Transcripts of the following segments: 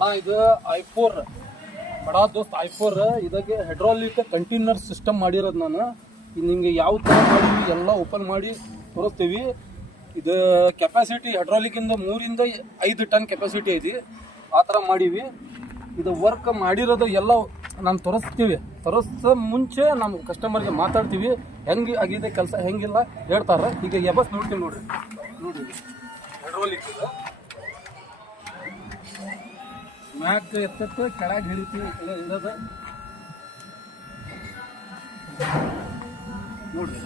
ಅಣ್ಣ ಇದು I four Bada Dost I four ಇದಕ್ಕೆ ಹೈಡ್ರಾಲಿಕ್ ಕಂಟೈನರ್ ಸಿಸ್ಟಮ್ ಮಾಡಿರೋದು ನಾನು. ನಿಮಗೆ ಯಾವ ಥರ ಮಾಡಿ ಎಲ್ಲ ಓಪನ್ ಮಾಡಿ ತೋರಿಸ್ತೀವಿ. ಇದು ಕೆಪಾಸಿಟಿ ಹೈಡ್ರಾಲಿಕ್ಕಿಂದ ಮೂರಿಂದ ಐದು ಟನ್ ಕೆಪಾಸಿಟಿ ಐತಿ. ಆ ಥರ ಮಾಡೀವಿ. ಇದು ವರ್ಕ್ ಮಾಡಿರೋದು ಎಲ್ಲ ನಾನು ತೋರಿಸ್ತೀವಿ. ತೋರಿಸ ಮುಂಚೆ ನಮ್ಮ ಕಸ್ಟಮರ್ಗೆ ಮಾತಾಡ್ತೀವಿ. ಹೆಂಗೆ ಆಗಿದೆ ಕೆಲಸ ಹೆಂಗಿಲ್ಲ ಹೇಳ್ತಾರೆ. ಈಗ ಎಬಸ್ ನೋಡ್ತೀವಿ ನೋಡಿರಿ. ನೋಡಿ ಹೈಡ್ರಾಲಿಕ್ ಮ್ಯಾಕ್ ಎತ್ತತ್ತು ಕೆಳಗೆ ಹಿಡಿತೀವಿ ಇಡೋದು. ನೋಡ್ರಿ.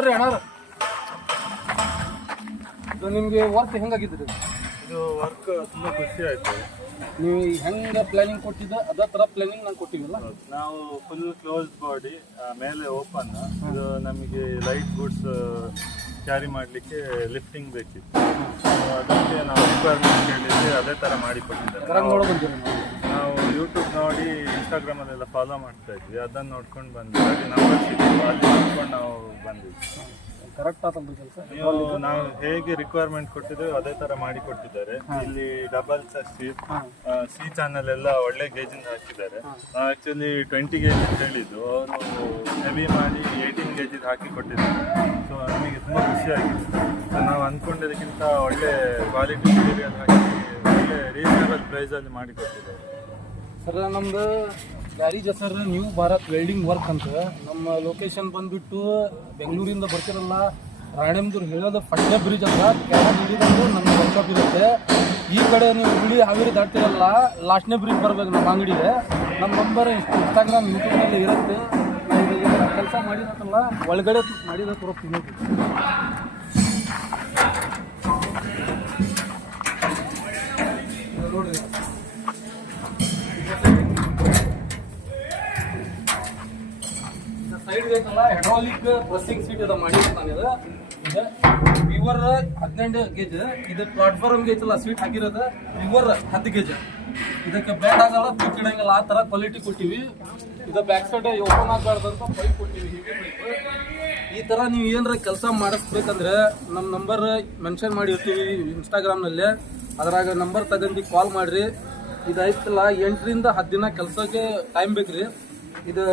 ಬರ್ರಿ ಅಣ್ಣ ಇದು ನಿಮಗೆ ವರ್ಕ್ ಹೆಂಗಾಗಿದ್ರಿ? ಇದು ವರ್ಕ್ ತುಂಬ ಖುಷಿ ಆಯಿತು. ನೀವು ಹೆಂಗೆ ಪ್ಲಾನಿಂಗ್ ಕೊಟ್ಟಿದ್ದ ಅದೇ ಥರ ಪ್ಲಾನಿಂಗ್ ನಾನು ಕೊಟ್ಟಿವಲ್ಲ? ನಾವು ಫುಲ್ ಕ್ಲೋಸ್ ಬಾಡಿ ಮೇಲೆ ಓಪನ್ ಇದು ನಮಗೆ ಲೈಟ್ ಗೂಡ್ಸ್ ಕ್ಯಾರಿ ಮಾಡಲಿಕ್ಕೆ ಲಿಫ್ಟಿಂಗ್ ಬೇಕಿತ್ತು. ಅದಕ್ಕೆ ನಾವು ರಿಕ್ವೈರ್ಮೆಂಟ್ ಕೇಳಿದ್ವಿ ಅದೇ ಥರ ಮಾಡಿ ಕೊಟ್ಟಿದ್ದಾರೆ. ಕರಂಗ್ ನೋಡೋ ನಾವು ನಾವು ಯೂಟ್ಯೂಬ್ ನೋಡಿ ಇನ್ಸ್ಟಾಗ್ರಾಮಲ್ಲೆಲ್ಲ ಫಾಲೋ ಮಾಡ್ತಾ ಇದ್ವಿ. ಅದನ್ನು ನೋಡ್ಕೊಂಡು ಬಂದ್ವಿ. ಅಲ್ಲಿ ನಂಬರ್ ಸಿಕ್ಕಿತ್ತು ಅಲ್ಲಿ ನೋಡ್ಕೊಂಡು ನಾವು ಕರೆಕ್ಟ್ ಕೆಲಸ ನೀವು ನಾವು ಹೇಗೆ ರಿಕ್ವೈರ್ಮೆಂಟ್ ಕೊಟ್ಟಿದ್ದೇವೆ ಅದೇ ತರ ಮಾಡಿ ಕೊಟ್ಟಿದ್ದಾರೆ. ಇಲ್ಲಿ ಡಬಲ್ ಸಸ್ತಿ ಸಿ ಚಾನಲ್ ಎಲ್ಲ ಒಳ್ಳೆ ಗೇಜಿಂದ ಹಾಕಿದ್ದಾರೆ. ಆಕ್ಚುಲಿ ಟ್ವೆಂಟಿ ಗೇಜ್ ಅಂತ ಹೇಳಿದ್ದು. ಅವರು ಹೆವಿ ಮಾಡಿ ಏಯ್ಟೀನ್ ಗೇಜಿದ್ ಹಾಕಿ ಕೊಟ್ಟಿದ್ದಾರೆ. ಸೊ ನಮಗೆ ತುಂಬ ಖುಷಿ ಆಗಿದೆ. ನಾವು ಅಂದ್ಕೊಂಡಿದ್ದಕ್ಕಿಂತ ಒಳ್ಳೆ ಕ್ವಾಲಿಟಿ ಮೆಟೀರಿಯಲ್ ಹಾಕಿ ಒಳ್ಳೆ ರೀಸನಬಲ್ ಪ್ರೈಸಲ್ಲಿ ಮಾಡಿ ಕೊಟ್ಟಿದ್ದಾರೆ. ಸರ್, ನಮ್ದು ಗ್ಯಾರೇಜ್ ಹೆಸರು ನ್ಯೂ ಭಾರತ್ ವೆಲ್ಡಿಂಗ್ ವರ್ಕ್ ಅಂತ. ನಮ್ಮ ಲೊಕೇಶನ್ ಬಂದ್ಬಿಟ್ಟು ಬೆಂಗಳೂರಿಂದ ಬರ್ತಿರಲ್ಲ ರಾಣೆಂದೂರು ಹೇಳೋದು ಪಟ್ನೆ ಬ್ರಿಡ್ಜ್ ಅಂತ ಕೆಳಗೆ ಹಿಡಿದಂದು ನಮ್ಮ ವರ್ಕ್ಶಾಪ್ ಇರುತ್ತೆ. ಈ ಕಡೆ ನೀವು ಹುಳಿ ಹಾವೇರಿ ದಾಟ್ತಿರಲ್ಲ ಲಾಸ್ಟ್ನೇ ಬ್ರಿಡ್ಜ್ ಬರ್ಬೇಕು ನಮ್ಮ ಅಂಗಡಿಗೆ. ನಮ್ಮ ನಂಬರ್ ಇನ್ಸ್ಟಾಗ್ರಾಮ್ ಯೂಟ್ಯೂಬ್ನಲ್ಲಿ ಇರುತ್ತೆ. ಕೆಲಸ ಮಾಡಿರತ್ತಲ್ಲ ಒಳಗಡೆ ಮಾಡಿದ ತೋರಿಸ್ತೀನಿ ಹೈಡ್ರಾಲಿಕ್ ಪ್ರೆಸ್ಸಿಂಗ್ ಸೀಟ್ ಅದ ಮಾಡಿ ಇದು ಪ್ಯೂವರ್ ಹದಿನೆಂಟು ಗೇಜ್ ಇದು ಪ್ಲಾಟ್ಫಾರ್ಮ್ ಐತಲ್ಲ ಸೀಟ್ ಹಾಕಿರೋದು ವಿವರ್ ಹತ್ತು ಗೇಜ್ ಇದಕ್ಕೆ ಬ್ಯಾಡ್ ಆಗಲ್ಲ ಇಡಂಗಿಲ್ಲ, ಆ ಥರ ಕ್ವಾಲಿಟಿ ಕೊಟ್ಟಿವಿ. ಇದು ಬ್ಯಾಕ್ ಸೈಡ್ ಓಪನ್ ಅಂತ ಪೈಪ್ ಕೊಟ್ಟಿವಿ. ಈ ಥರ ನೀವು ಏನಾರ ಕೆಲಸ ಮಾಡಿಸ್ಬೇಕಂದ್ರೆ ನಮ್ಮ ನಂಬರ್ ಮೆನ್ಷನ್ ಮಾಡಿರ್ತೀವಿ ಇನ್ಸ್ಟಾಗ್ರಾಮ್ನಲ್ಲಿ ಅದ್ರಾಗ ನಂಬರ್ ತಗೊಂಡು ಕಾಲ್ ಮಾಡಿರಿ. ಇದು ಐತಲ್ಲ ಎಂಟರಿಂದ ಹತ್ತು ದಿನ ಕೆಲಸಕ್ಕೆ ಟೈಮ್ ಬೇಕ್ರಿ. ಇದು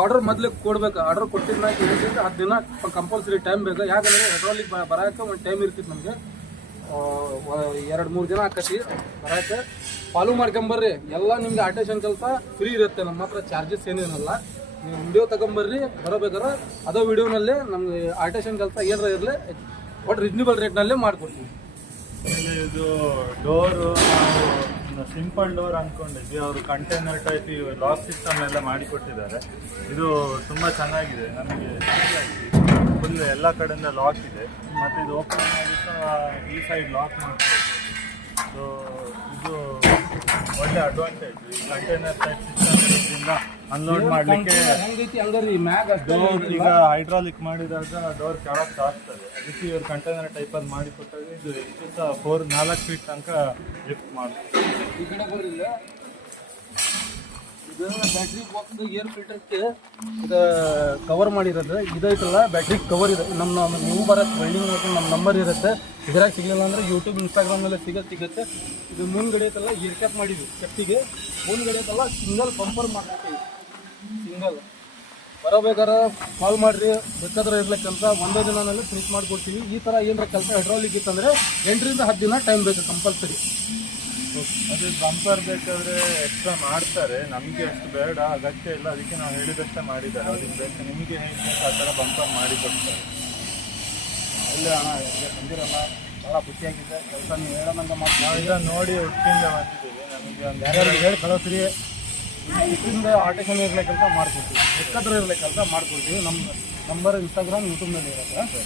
ಆರ್ಡರ್ ಮೊದ್ಲು ಕೊಡ್ಬೇಕು. ಆರ್ಡರ್ ಕೊಟ್ಟಿದ್ದ ಹೇಳಿದ್ರೆ ಹತ್ತು ದಿನ ಕಂಪಲ್ಸರಿ ಟೈಮ್ ಬೇಕು. ಯಾಕಂದರೆ ಹೈಡ್ರಾಲಿಕ್ ಬರೋಕೆ ಒಂದು ಟೈಮ್ ಇರ್ತಿತ್ತು ನಮಗೆ. ಎರಡು, ಮೂರು ದಿನ ಆಕತಿ ಬರೋಕೆ. ಫಾಲೋ ಮಾಡ್ಕೊಂಬರ್ರಿ ಎಲ್ಲ ನಿಮ್ಗೆ ಆಟೇಷನ್ ಕೆಲಸ ಫ್ರೀ ಇರುತ್ತೆ. ನಮ್ಮ ಹತ್ರ ಚಾರ್ಜಸ್ ಏನೇನಲ್ಲ. ನೀವು ವಿಡಿಯೋ ತಗೊಂಬರ್ರಿ. ಬರಬೇಕಾದ್ರೆ ಅದೋ ವಿಡಿಯೋನಲ್ಲಿ ನಮ್ಗೆ ಆಟೇಷನ್ ಕೆಲಸ ಏನಾರ ಇರಲಿ ಒಟ್ಟು ರೀಸ್ನೇಬಲ್ ರೇಟ್ನಲ್ಲೇ ಮಾಡಿಕೊಡ್ತೀವಿ. ಇದು ಡೋರು ಸಿಂಪಲ್ ಡೋರ್ ಅನ್ಕೊಂಡಿದ್ವಿ. ಅವರು ಕಂಟೈನರ್ ಟೈಪ್ ಲಾಕ್ ಸಿಸ್ಟಮ್ ಎಲ್ಲ ಮಾಡಿಕೊಟ್ಟಿದ್ದಾರೆ. ಇದು ತುಂಬ ಚೆನ್ನಾಗಿದೆ. ನಮಗೆ ಫುಲ್ ಎಲ್ಲ ಕಡೆಯಿಂದ ಲಾಕ್ ಇದೆ. ಮತ್ತು ಇದು ಓಪನ್ ಸಹ ಈ ಸೈಡ್ ಲಾಕ್ ಮಾಡ್ಬೋದು ಸೊ ಇದು ಒಳ್ಳೆ ಅಡ್ವಾಂಟೇಜ್ ಈ ಕಂಟೈನರ್ ಟೈಪ್ ಸಿಸ್ಟಮ್ ಇರೋದ್ರಿಂದ. ಅನ್ಲೋಡ್ ಮಾಡ್ಲಿಕ್ಕೆ ಹೆಂಗೈತಿ ಹಂಗಾರಿ ಮ್ಯಾಗ ಡೋರ್ ಈಗ ಹೈಡ್ರಾಲಿಕ್ ಮಾಡಿದಾಗ ಡೋರ್ ಕೆಳಕ್ಕೆ ಆಗ್ತದೆ. ಅದಕ್ಕೆ ಇವ್ರು ಕಂಟೈನರ್ ಟೈಪ್ ಅಲ್ಲಿ ಮಾಡಿ ಕೊಟ್ಟಾಗ ಇದು ಎಷ್ಟು ಸಹ ಫೋರ್ ನಾಲ್ಕು ಫೀಟ್ ತನಕ ಲಿಫ್ಟ್ ಮಾಡ್ತಾರೆ. ಈ ಕಡೆ ಬರ್ರಿಲ್ಲ ಇದು ಬ್ಯಾಟ್ರಿ ಏರ್ ಫಿಲ್ಟರ್ಗೆ ಇದು ಕವರ್ ಮಾಡಿರೋದು. ಇದೈತಲ್ಲ ಬ್ಯಾಟ್ರಿ ಕವರ್ ಇದೆ. ನಮ್ಮ ನಮ್ಮ ನೀವು ಬರೋ ವೆಲ್ಡಿಂಗ್ ಮಾಡ್ಕೊಂಡು ನಮ್ಮ ನಂಬರ್ ಇರುತ್ತೆ. ಇದ್ರಾಗ ಸಿಗಲಿಲ್ಲ ಅಂದ್ರೆ ಯೂಟ್ಯೂಬ್ ಇನ್ಸ್ಟಾಗ್ರಾಮ್ನಲ್ಲಿ ಸಿಗತ್ತೆ ಸಿಗುತ್ತೆ. ಇದು ಮುಂದ್ಗಡೆ ಐತಲ್ಲ ಏರ್ ಕ್ಯಾಪ್ ಮಾಡಿದ್ವಿ ಶಕ್ತಿಗೆ ಮುಂದ್ಗಡೆ ಐತಲ್ಲ ಸಿಂಗಲ್ ಪಂಪರ್ ಮಾಡ್ತೀವಿ ಸಿಂಗಲ್ ಬರೋಬೇಕಾದ್ರೆ ಕಾಲ್ ಮಾಡಿರಿ ಬೇಕಾದ್ರೆ ಕೆಲಸ. ಒಂದೇ ದಿನದಲ್ಲಿ ಫಿನಿಶ್ ಮಾಡಿಕೊಡ್ತೀವಿ ಈ ಥರ ಏನಾರ ಕೆಲಸ ಹೈಡ್ರಾಲಿಕ್ ಇತ್ತಂದರೆ ಎಂಟರಿಂದ ಹತ್ತು ದಿನ ಟೈಮ್ ಬೇಕು ಕಂಪಲ್ಸರಿ ಅದು ಬಂಪರ್ ಬೇಕಾದ್ರೆ ಎಕ್ಸ್ಟ್ರಾ ಮಾಡ್ತಾರೆ. ನಮಗೆ ಅಷ್ಟು ಬೇಡ ಅಗತ್ಯ ಇಲ್ಲ. ಅದಕ್ಕೆ ನಾವು ಹೇಳಿದಷ್ಟೇ ಮಾಡಿದ್ದಾರೆ. ಅದಕ್ಕೆ ಬೇಕು ನಿಮಗೆ ಹೇಗೆ ಆ ಥರ ಬಂಪರ್ ಮಾಡಿ ಕೊಡ್ತಾರೆ. ಇಲ್ಲ ಅಣ್ಣ ಬಂದಿರಲ್ಲ. ಭಾಳ ಖುಷಿಯಾಗಿದೆ. ಕೆಲಸ ನೀವು ಹೇಳೋದಂಗೆ ಮಾಡಿ ನಾವು ಇದನ್ನು ನೋಡಿ ಹುಟ್ಟಿಂದ ಮಾಡ್ತಿದ್ದೀವಿ ನಮಗೆ ಒಂದು ಯಾರ್ಯಾರು ಹೇಳಿ ಕಳಿಸ್ರಿ ಇದರಿಂದ ಆರ್ಟಿಕಲ್ ಇರಲಿ ಕೆಲಸ ಮಾಡ್ಕೊಡ್ತೀವಿ. ಬೇಕಾದ್ರೆ ಇರಲಿ ಕೆಲಸ ಮಾಡ್ಕೊಡ್ತೀವಿ. ನಮ್ಮ ನಂಬರ್ ಇನ್ಸ್ಟಾಗ್ರಾಮ್ ಯೂಟ್ಯೂಬ್ನಲ್ಲಿ ಇರುತ್ತೆ.